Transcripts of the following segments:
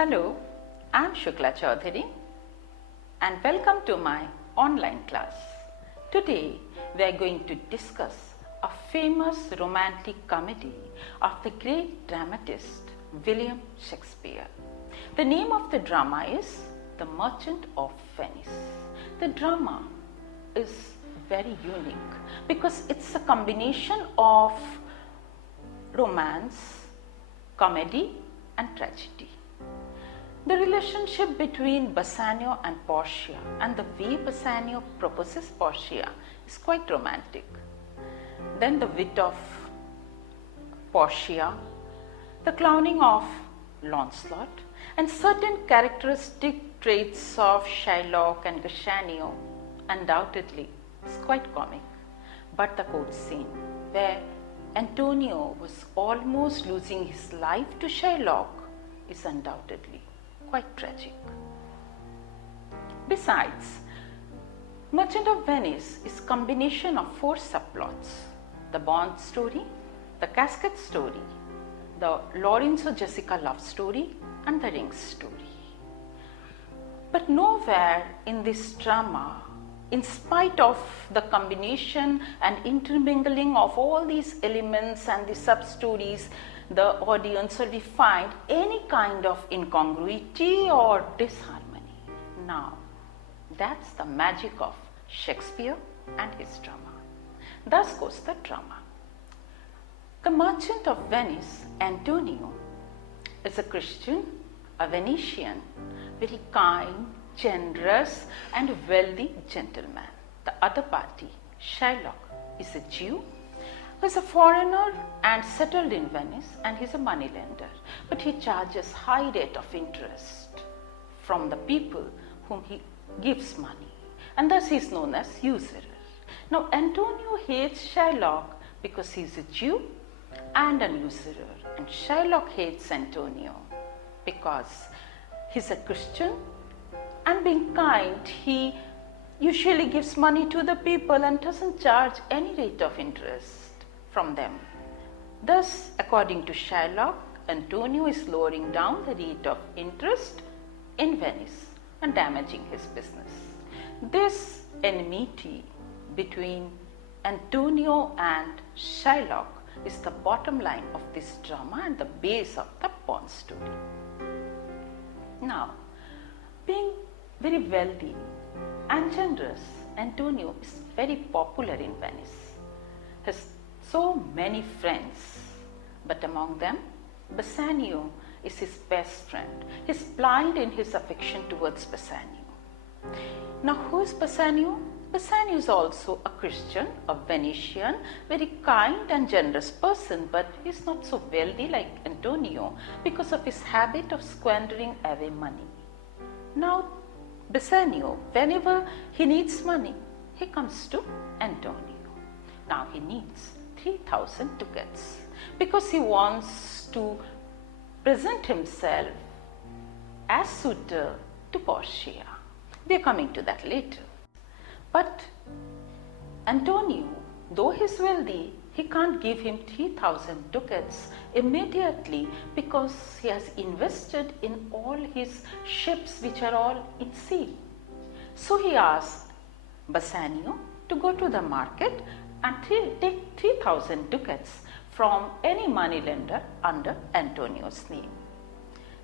Hello, I'm Shukla Chaudhary and welcome to my online class. Today we are going to discuss a famous romantic comedy of the great dramatist William Shakespeare. The name of the drama is The Merchant of Venice. The drama is very unique because it's a combination of romance, comedy and tragedy. The relationship between Bassanio and Portia and the way Bassanio proposes Portia is quite romantic. Then the wit of Portia, the clowning of Lancelot, and certain characteristic traits of Shylock and Bassanio undoubtedly is quite comic. But the court scene where Antonio was almost losing his life to Shylock is undoubtedly quite tragic. Besides, Merchant of Venice is a combination of 4 subplots: the Bond story, the Casket story, the Lorenzo Jessica love story and the Ring story. But nowhere in this drama, in spite of the combination and intermingling of all these elements and the sub-stories, the audience will find any kind of incongruity or disharmony. Now, that's the magic of Shakespeare and his drama. Thus goes the drama. The Merchant of Venice, Antonio, is a Christian, a Venetian, very kind, generous and wealthy gentleman. The other party, Shylock, is a Jew who is a foreigner and settled in Venice, and he is a moneylender, but he charges high rate of interest from the people whom he gives money, and thus he is known as usurer. Now Antonio hates Shylock because he is a Jew and an usurer, and Shylock hates Antonio because he is a Christian and being kind, he usually gives money to the people and doesn't charge any rate of interest from them. Thus, according to Shylock, Antonio is lowering down the rate of interest in Venice and damaging his business. This enmity between Antonio and Shylock is the bottom line of this drama and the base of the Bond story. Now, being very wealthy and generous, Antonio is very popular in Venice. He has so many friends, but among them, Bassanio is his best friend. He is blind in his affection towards Bassanio. Now, who is Bassanio? Bassanio is also a Christian, a Venetian, very kind and generous person, but he is not so wealthy like Antonio because of his habit of squandering away money. Now, Bassanio, whenever he needs money, he comes to Antonio. Now he needs 3,000 ducats because he wants to present himself as suitor to Portia. We are coming to that later. But Antonio, though he is wealthy, he can't give him 3,000 ducats immediately because he has invested in all his ships which are all in sea. So he asks Bassanio to go to the market and take 3,000 ducats from any moneylender under Antonio's name.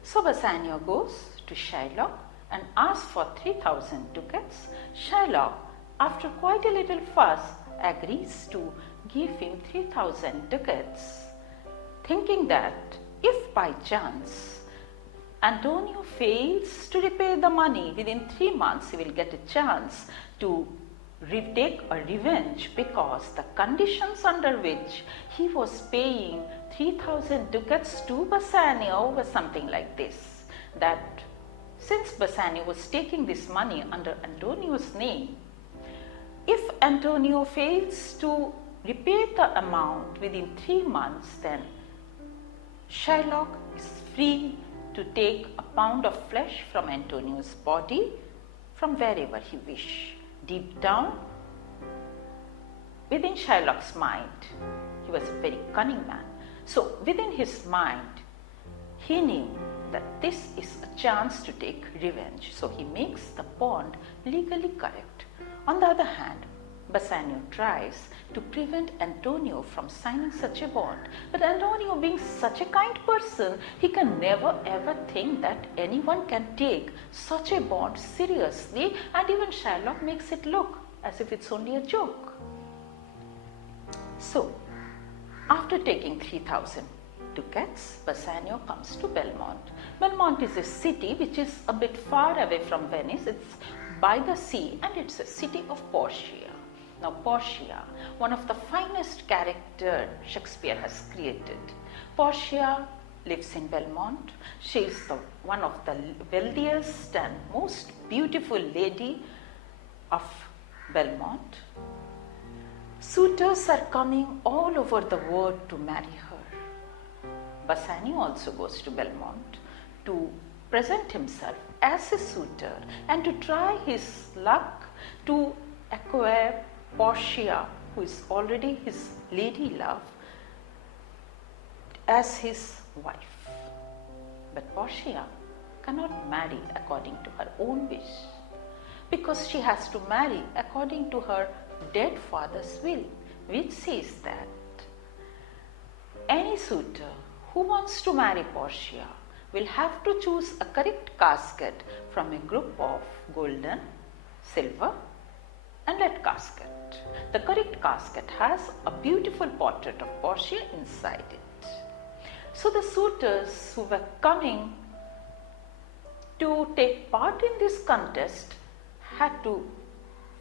So Bassanio goes to Shylock and asks for 3,000 ducats. Shylock, after quite a little fuss, agrees to give him 3,000 ducats, thinking that if by chance Antonio fails to repay the money within 3 months, he will get a chance to take a revenge, because the conditions under which he was paying 3,000 ducats to Bassanio was something like this, that since Bassanio was taking this money under Antonio's name, if Antonio fails to repay the amount within 3 months, then Shylock is free to take a pound of flesh from Antonio's body from wherever he wishes. Deep down, within Shylock's mind, he was a very cunning man. So within his mind, he knew that this is a chance to take revenge, so he makes the bond legally correct. On the other hand, Bassanio tries to prevent Antonio from signing such a bond, but Antonio, being such a kind person, he can never ever think that anyone can take such a bond seriously, and even Shylock makes it look as if it's only a joke. So, after taking 3,000 ducats, Bassanio comes to Belmont. Belmont is a city which is a bit far away from Venice. It's by the sea, and it's a city of Portia. Now, Portia, one of the finest characters Shakespeare has created. Portia lives in Belmont. She is one of the wealthiest and most beautiful lady of Belmont. Suitors are coming all over the world to marry her. Bassanio also goes to Belmont to present himself as a suitor and to try his luck to acquire Portia, who is already his lady love, as his wife. But Portia cannot marry according to her own wish, because she has to marry according to her dead father's will, which says that any suitor who wants to marry Portia will have to choose a correct casket from a group of golden, silver and lead casket. The correct casket has a beautiful portrait of Portia inside it. So the suitors who were coming to take part in this contest had to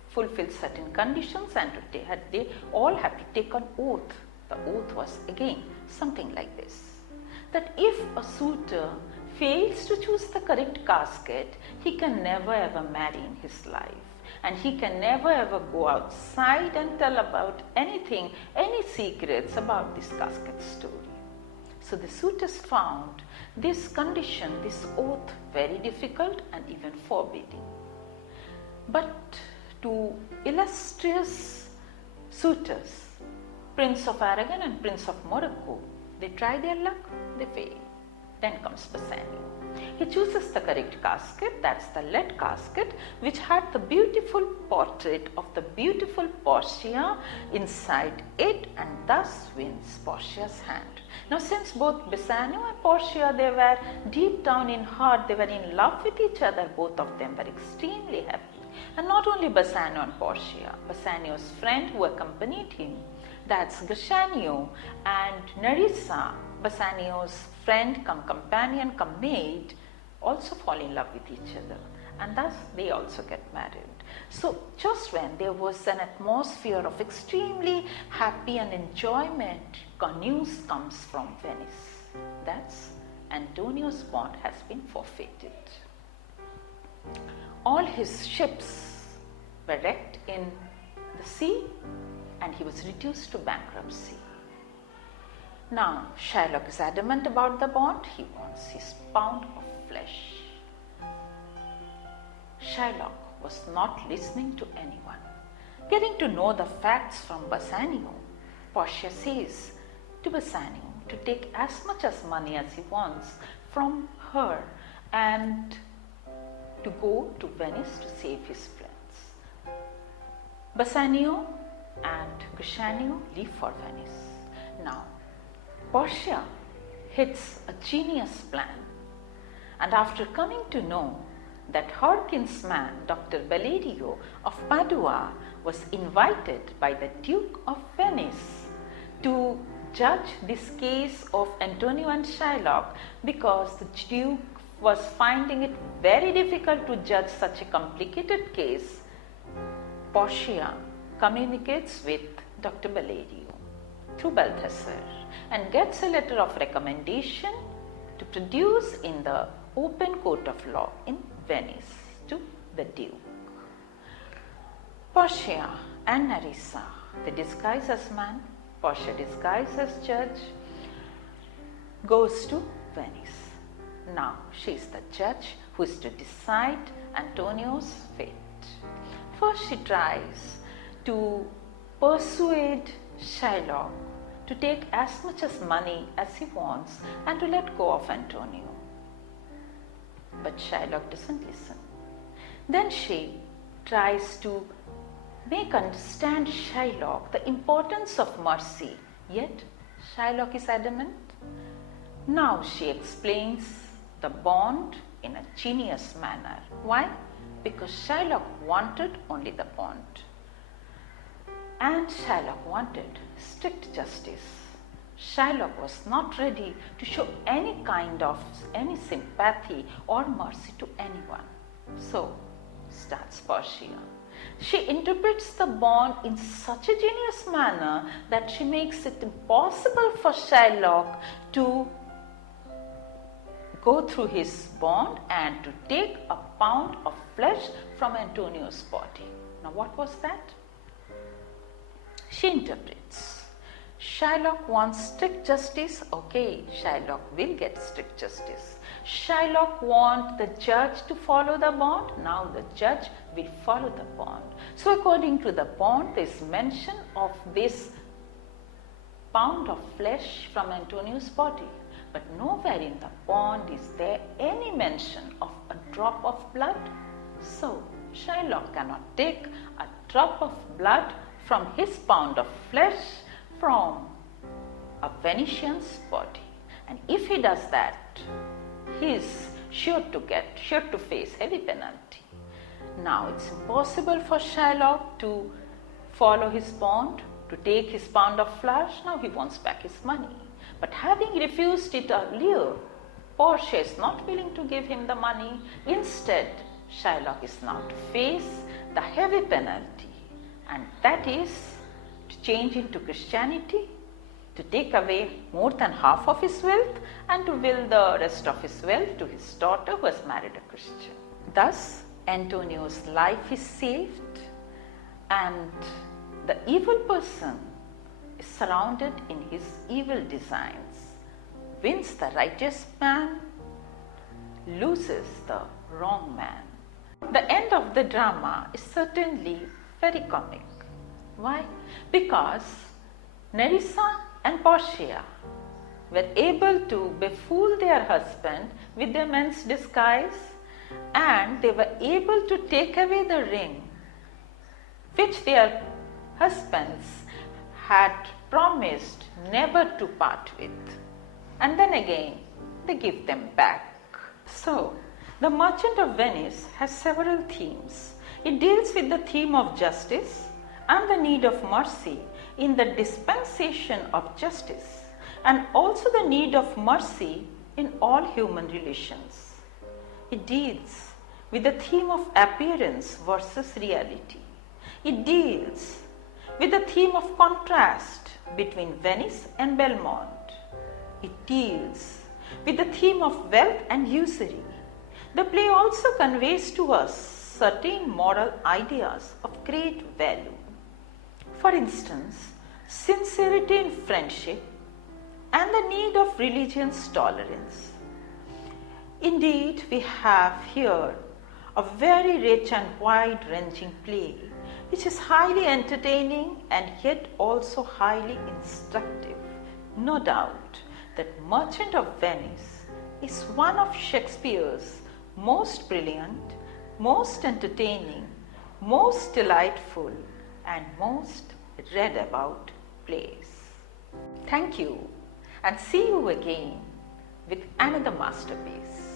fulfill certain conditions, and they all had to take an oath. The oath was again something like this, that if a suitor fails to choose the correct casket, he can never ever marry in his life, and he can never ever go outside and tell about anything, any secrets about this casket story. So the suitors found this condition, this oath, very difficult and even forbidding. But two illustrious suitors, Prince of Aragon and Prince of Morocco, they try their luck, they fail. Then comes Bassanio. He chooses the correct casket, that's the lead casket, which had the beautiful portrait of the beautiful Portia inside it, and thus wins Portia's hand. Now, since both Bassanio and Portia, they were deep down in heart, they were in love with each other, both of them were extremely happy. And not only Bassanio and Portia, Bassanio's friend who accompanied him, that's Gassanio, and Nerissa, Bassanio's friend come companion come maid, also fall in love with each other, and thus they also get married. So just when there was an atmosphere of extremely happy and enjoyment, news comes from Venice. That's Antonio's bond has been forfeited. All his ships were wrecked in the sea, and he was reduced to bankruptcy. Now, Shylock is adamant about the bond. He wants his pound of flesh. Shylock was not listening to anyone. Getting to know the facts from Bassanio, Portia says to Bassanio to take as much as money as he wants from her and to go to Venice to save his friends. Bassanio and Gassanio leave for Venice. Now, Portia hits a genius plan, and after coming to know that her kinsman, Dr. Bellerio of Padua, was invited by the Duke of Venice to judge this case of Antonio and Shylock, because the Duke was finding it very difficult to judge such a complicated case, Portia communicates with Dr. Bellerio through Balthasar and gets a letter of recommendation to produce in the open court of law in Venice to the Duke. Portia and Nerissa, they disguise as man, Portia disguised as judge, goes to Venice. Now she is the judge who is to decide Antonio's fate. First she tries to persuade Shylock to take as much as money as he wants and to let go of Antonio. but Shylock doesn't listen. Then she tries to make understand Shylock the importance of mercy, yet Shylock is adamant. Now she explains the bond in a genius manner. Why? Because Shylock wanted only the bond. And Shylock wanted strict justice. Shylock was not ready to show any kind of any sympathy or mercy to anyone. So starts Portia. She interprets the bond in such a genius manner that she makes it impossible for Shylock to go through his bond and to take a pound of flesh from Antonio's body. Now what was that? She interprets. Shylock wants strict justice. Okay, Shylock will get strict justice. Shylock wants the judge to follow the bond. Now the judge will follow the bond. So according to the bond, there is mention of this pound of flesh from Antonio's body. But nowhere in the bond is there any mention of a drop of blood. So Shylock cannot take a drop of blood from his pound of flesh from a Venetian's body. And if he does that, he is sure to face heavy penalty. Now it's impossible for Shylock to follow his bond, to take his pound of flesh. Now he wants back his money. But having refused it earlier, Portia is not willing to give him the money. Instead, Shylock is now to face the heavy penalty, and that is to change into Christianity, to take away more than half of his wealth and to will the rest of his wealth to his daughter who has married a Christian. Thus, Antonio's life is saved and the evil person is surrounded in his evil designs, wins the righteous man, loses the wrong man. The end of the drama is certainly very comic. Why? Because Nerissa and Portia were able to befool their husband with their men's disguise, and they were able to take away the ring which their husbands had promised never to part with. And then again they give them back. So, The Merchant of Venice has several themes. It deals with the theme of justice and the need of mercy in the dispensation of justice, and also the need of mercy in all human relations. It deals with the theme of appearance versus reality. It deals with the theme of contrast between Venice and Belmont. It deals with the theme of wealth and usury. The play also conveys to us certain moral ideas of great value. For instance, sincerity in friendship and the need of religion's tolerance. Indeed, we have here a very rich and wide-ranging play which is highly entertaining and yet also highly instructive. No doubt that Merchant of Venice is one of Shakespeare's most brilliant, most entertaining, most delightful and most read about plays. Thank you and see you again with another masterpiece.